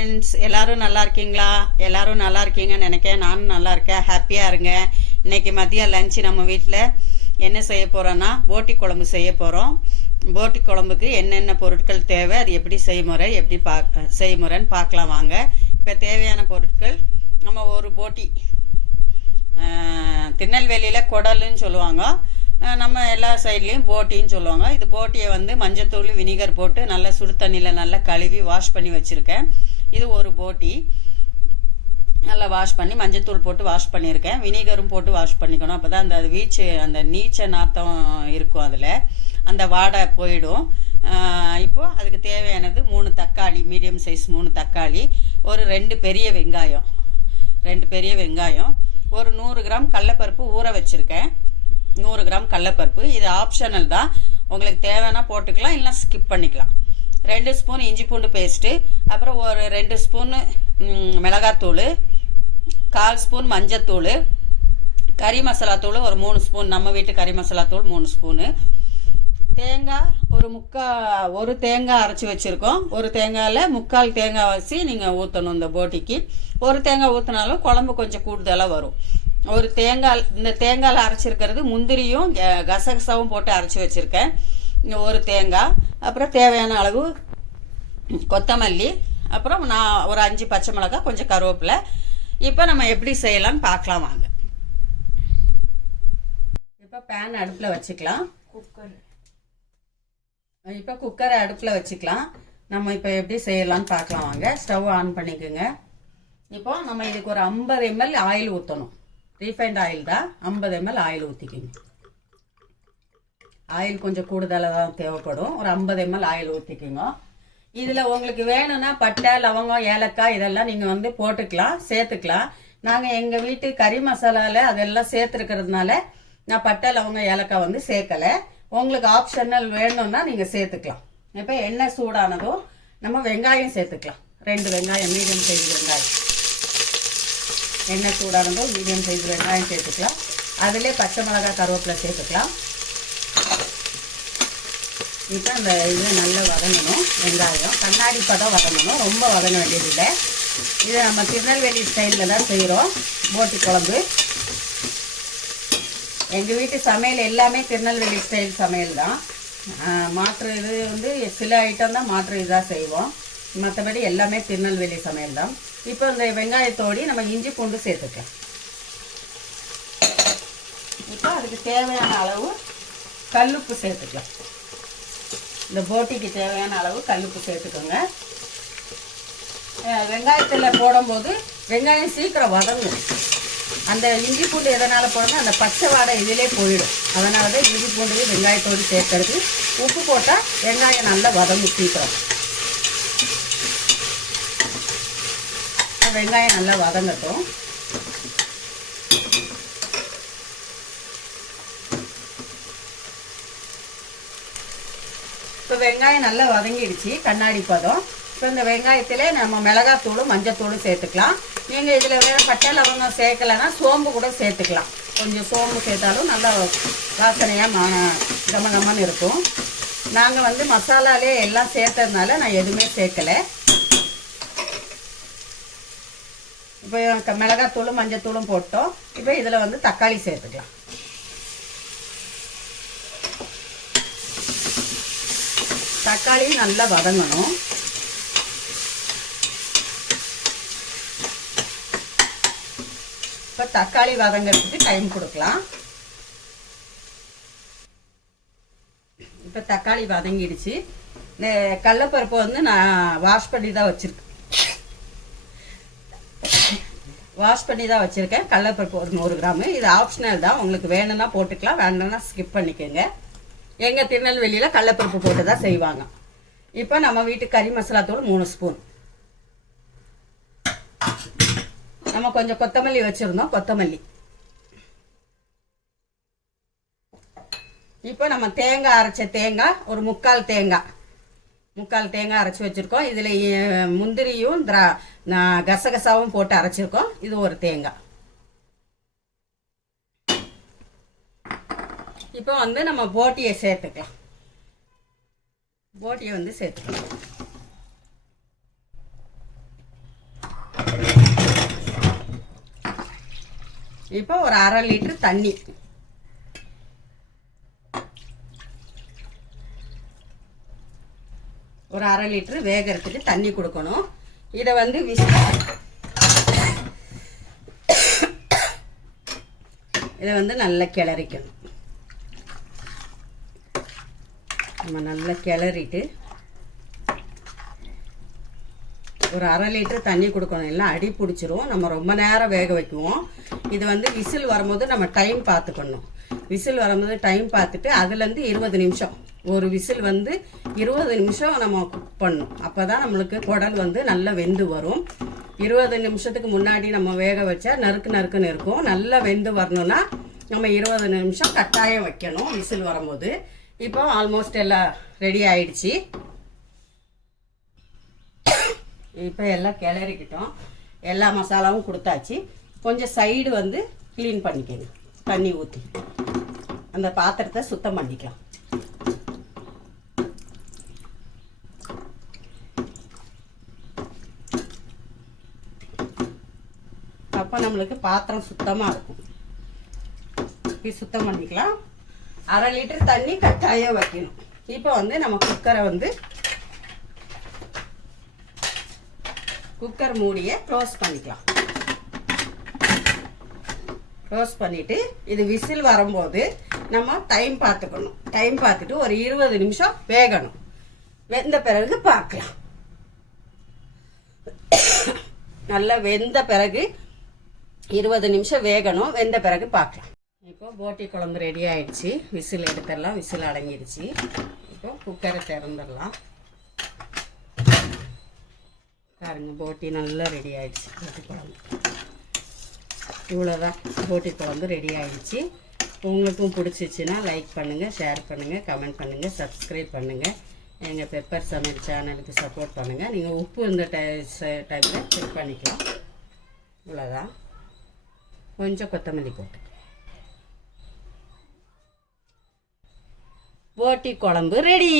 Friends, எல்லாரும் நல்லா இருக்கீங்களா? எல்லாரும் நல்லா இருக்கீங்கன்னு நினைக்கிறேன். நானும் நல்லா இருக்கேன். ஹாப்பியாக இருங்க. இன்னைக்கு மதியம் லஞ்சு நம்ம வீட்டில் என்ன செய்ய போகிறோன்னா போட்டி குழம்பு செய்ய போகிறோம். போட்டி குழம்புக்கு என்னென்ன பொருட்கள் தேவை, அது எப்படி செய்முறைன்னு பார்க்கலாம் வாங்க. இப்போ தேவையான பொருட்கள், நம்ம ஒரு போட்டி, திருநெல்வேலியில் குடலுன்னு சொல்லுவாங்க, நம்ம எல்லா சைட்லேயும் போட்டின்னு சொல்லுவாங்க. இது போட்டியை வந்து மஞ்சத்தூள் வினிகர் போட்டு நல்லா சுடு தண்ணியில் நல்லா கழுவி வாஷ் பண்ணி வச்சுருக்கேன். இது ஒரு போட்டி நல்லா வாஷ் பண்ணி மஞ்சத்தூள் போட்டு வாஷ் பண்ணியிருக்கேன். வினிகரும் போட்டு வாஷ் பண்ணிக்கணும். அப்போ தான் அந்த நீச்ச நாத்தம் இருக்கும், அதில் அந்த வாடை போயிடும். இப்போது அதுக்கு தேவையானது 3 தக்காளி, மீடியம் சைஸ் 3 தக்காளி, ஒரு 2 பெரிய வெங்காயம், ஒரு 100 கிராம் கடலைப்பருப்பு ஊற வச்சுருக்கேன். 100 கிராம் கடலைப்பருப்பு. இது ஆப்ஷனல் தான், உங்களுக்கு தேவைன்னா போட்டுக்கலாம், இல்லை ஸ்கிப் பண்ணிக்கலாம். 2 ஸ்பூன் இஞ்சி பூண்டு பேஸ்ட்டு, அப்புறம் ஒரு 2 ஸ்பூன் மிளகாத்தூள், 1/4 ஸ்பூன் மஞ்சத்தூள், கறி மசாலாத்தூள் ஒரு 3 ஸ்பூன், நம்ம வீட்டு கறி மசாலாத்தூள் 3 ஸ்பூனு, தேங்காய் ஒரு தேங்காய் அரைச்சி வச்சுருக்கோம். ஒரு தேங்காயில் 3/4 தேங்காய் வச்சு நீங்கள் ஊற்றணும். இந்த போட்டிக்கு ஒரு தேங்காய் ஊற்றினாலும் குழம்பு கொஞ்சம் கூடுதலாக வரும். ஒரு தேங்காய், இந்த தேங்காயில் அரைச்சிருக்கிறது முந்திரியும் கசகசாவும் போட்டு அரைச்சி வச்சுருக்கேன். ஒரு தேங்காய், அப்புறம் தேவையான அளவு கொத்தமல்லி, அப்புறம் நான் ஒரு 5 பச்சை மிளகாய், கொஞ்சம் கருவேப்பிலை. இப்போ நம்ம எப்படி செய்யலாம்னு பார்க்கலாம் வாங்க. இப்போ பேன் அடுப்பில் வச்சுக்கலாம். குக்கரை அடுப்பில் வச்சுக்கலாம். நம்ம இப்போ எப்படி செய்யலாம்னு பார்க்கலாம் வாங்க. ஸ்டவ் ஆன் பண்ணிக்கோங்க. இப்போ நம்ம இதுக்கு ஒரு 50 ml ஆயில் ஊற்றணும். ரீஃபைண்ட் ஆயில் தான். 50 ml ஆயில் ஊற்றிக்கோங்க. ஆயில் கொஞ்சம் கூடுதலாக தான் தேவைப்படும். ஒரு 50 ml ஆயில் ஊற்றிக்கோங்க. இதில் உங்களுக்கு வேணும்னா பட்டை, லவங்கம், ஏலக்காய் இதெல்லாம் நீங்கள் வந்து போட்டுக்கலாம், சேர்த்துக்கலாம். நாங்கள் எங்கள் வீட்டு கறி மசாலாவில் அதெல்லாம் சேர்த்துருக்கிறதுனால நான் பட்டை, லவங்கம், ஏலக்காய் வந்து சேர்க்கலை. உங்களுக்கு ஆப்ஷனல் வேணும்னா நீங்கள் சேர்த்துக்கலாம். இப்போ எண்ணெய் சூடானதும் நம்ம வெங்காயம் சேர்த்துக்கலாம். 2 வெங்காயம், மீடியம் சைஸ் வெங்காயம். எண்ணெய் சூடானதும் மீடியம் சைஸ் வெங்காயம் சேர்த்துக்கலாம். அதிலே பச்சை மிளகாய், கருவேப்பிலை சேர்த்துக்கலாம். இப்போ அந்த இதை நல்லா வதங்கணும். வெங்காயம் கண்ணாடி பதம் வதங்கணும், ரொம்ப வதங்க வேண்டியதில்லை. இதை நம்ம திருநெல்வேலி ஸ்டைலில் தான் செய்கிறோம் போட்டி குழம்பு. எங்கள் வீட்டு சமையல் எல்லாமே திருநெல்வேலி ஸ்டைல் சமையல் தான். மாற்று இது வந்து சில ஐட்டம் தான் மாற்று இதாக செய்வோம், மற்றபடி எல்லாமே திருநெல்வேலி சமையல் தான். இப்போ இந்த வெங்காயத்தோடி நம்ம இஞ்சி பூண்டு சேர்த்துக்கலாம். இப்போ அதுக்கு தேவையான அளவு கல்லுப்பு சேர்த்துக்கலாம். இந்த போட்டிக்கு தேவையான அளவு கல்லுப்பு சேர்த்துக்கோங்க. வெங்காயத்தில் போடும்போது வெங்காயம் சீக்கிரம் வதங்கும். அந்த இஞ்சி பூண்டு எதனால் போடணும், அந்த பச்சை வாடை இதிலே போயிடும். அதனால தான் இஞ்சி பூண்டு வெங்காயத்தோடு சேர்க்கறது. உப்பு போட்டால் வெங்காயம் நல்லா வதங்கும் சீக்கிரம். வெங்காயம் நல்லா வதங்கட்டும். இப்போ வெங்காயம் நல்லா வதங்கிடுச்சு, கண்ணாடி பதம். இப்போ இந்த வெங்காயத்திலே நம்ம மிளகாத்தூளும் மஞ்சத்தூளும் சேர்த்துக்கலாம். நீங்கள் இதில் வேறு பட்டை, லவங்கம் சேர்க்கலைன்னா சோம்பு கூட சேர்த்துக்கலாம். கொஞ்சம் சோம்பு சேர்த்தாலும் நல்லா வாசனையாக கமகமன்னு இருக்கும். நாங்கள் வந்து மசாலாலே எல்லாம் சேர்த்ததுனால நான் எதுவுமே சேர்க்கலை. இப்போ மிளகாத்தூளும் மஞ்சத்தூளும் போட்டோம். இப்போ இதில் வந்து தக்காளி சேர்த்துக்கலாம். தக்காளியும் நல்லா வதங்கணும். இப்போ தக்காளி வதங்கிறதுக்கு டைம் கொடுக்கலாம். இப்போ தக்காளி வதங்கிடுச்சு. இந்த கடலைப்பருப்பு வந்து நான் வாஷ் பண்ணி தான் வச்சுருக்கேன். கடலைப்பருப்பு ஒரு 100 கிராமு. இது ஆப்ஷனல் தான், உங்களுக்கு வேணும்னா போட்டுக்கலாம், வேணும்னா ஸ்கிப் பண்ணிக்கோங்க. எங்கள் திருநெல்வேலியில் கடலைப்பருப்பு போட்டு தான் செய்வாங்க. இப்போ நம்ம வீட்டு கறி மசாலாத்தூள் 3 ஸ்பூன். நம்ம கொஞ்சம் கொத்தமல்லி வச்சுருந்தோம், கொத்தமல்லி. இப்போ நம்ம தேங்காய் அரைச்ச தேங்காய் ஒரு 3/4 தேங்காய் அரைச்சி வச்சுருக்கோம். இதில் முந்திரியும் கசகசாவும் போட்டு அரைச்சிருக்கோம். இது ஒரு தேங்காய். இப்போ வந்து நம்ம போட்டியை சேர்த்துக்கலாம். போட்டியை வந்து சேர்த்துக்கலாம். இப்போ ஒரு 1/2 லிட்டர் தண்ணி, ஒரு 1/2 லிட்டர் வேகிறதுக்கு தண்ணி கொடுக்கணும். இதை வந்து இதை வந்து நல்லா கிளறிக்கணும். நம்ம நல்லா கிளறிட்டு ஒரு 1/2 லிட்டர் தண்ணி கொடுக்கணும், இல்லை அடி பிடிச்சிரும். நம்ம ரொம்ப நேரம் வேக வைக்குவோம். இது வந்து விசில் வரும்போது நம்ம டைம் பார்த்துக்கணும். விசில் வரும்போது டைம் பார்த்துட்டு அதுலேருந்து 20 நிமிஷம், ஒரு விசில் வந்து 20 நிமிஷம் நம்ம குக் பண்ணணும். அப்போ தான் நம்மளுக்கு குடல் வந்து நல்லா வெந்து வரும். 20 நிமிஷத்துக்கு முன்னாடி நம்ம வேக வச்சா நறுக்குன்னு இருக்கும். நல்லா வெந்து வரணும்னா நம்ம 20 நிமிஷம் கட்டாயம் வைக்கணும் விசில் வரும்போது. இப்போ ஆல்மோஸ்ட் எல்லாம் ரெடி ஆயிடுச்சு. இப்போ எல்லாம் கிளறிக்கிட்டோம், எல்லா மசாலாவும் கொடுத்தாச்சு. கொஞ்சம் சைடு வந்து க்ளீன் பண்ணிக்கணும், தண்ணி ஊற்றி அந்த பாத்திரத்தை சுத்தம் பண்ணிக்கலாம். அப்போ நம்மளுக்கு பாத்திரம் சுத்தமாக இருக்கும். இப்படி சுத்தம் பண்ணிக்கலாம். 1/2 லிட்டர் தண்ணி கட்டாயம் வைக்கணும். இப்போ வந்து நம்ம குக்கரை வந்து குக்கர் மூடியை க்ளோஸ் பண்ணிக்கலாம். க்ளோஸ் பண்ணிவிட்டு இது விசில் வரும்போது நம்ம டைம் பார்த்துக்கணும். டைம் பார்த்துட்டு ஒரு 20 நிமிஷம் வேகணும். வெந்த பிறகு பார்க்கலாம். நல்லா வெந்த பிறகு 20 நிமிஷம் வேகணும். வெந்த பிறகு பார்க்கலாம். இப்போ போட்டி குழம்பு ரெடி ஆயிடுச்சு. விசில் எடுத்துடலாம். விசில் அடங்கிடுச்சு. இப்போ குக்கரை திறந்துடலாம். பாருங்க, போட்டி நல்லா ரெடி ஆயிடுச்சு. போட்டி குழம்பு இவ்வளோதான். போட்டி குழம்பு ரெடி ஆயிடுச்சு. உங்களுக்கும் பிடிச்சிச்சின்னா லைக் பண்ணுங்கள், ஷேர் பண்ணுங்கள், கமெண்ட் பண்ணுங்கள், சப்ஸ்கிரைப் பண்ணுங்கள். எங்கள் பெப்பர் சமையல் சேனலுக்கு சப்போர்ட் பண்ணுங்கள். நீங்கள் உப்பு இந்த டைமில் செக் பண்ணிக்கலாம். இவ்வளோதான். கொஞ்சம் கொத்தமல்லி போட்டு போட்டி குழம்பு ரெடி.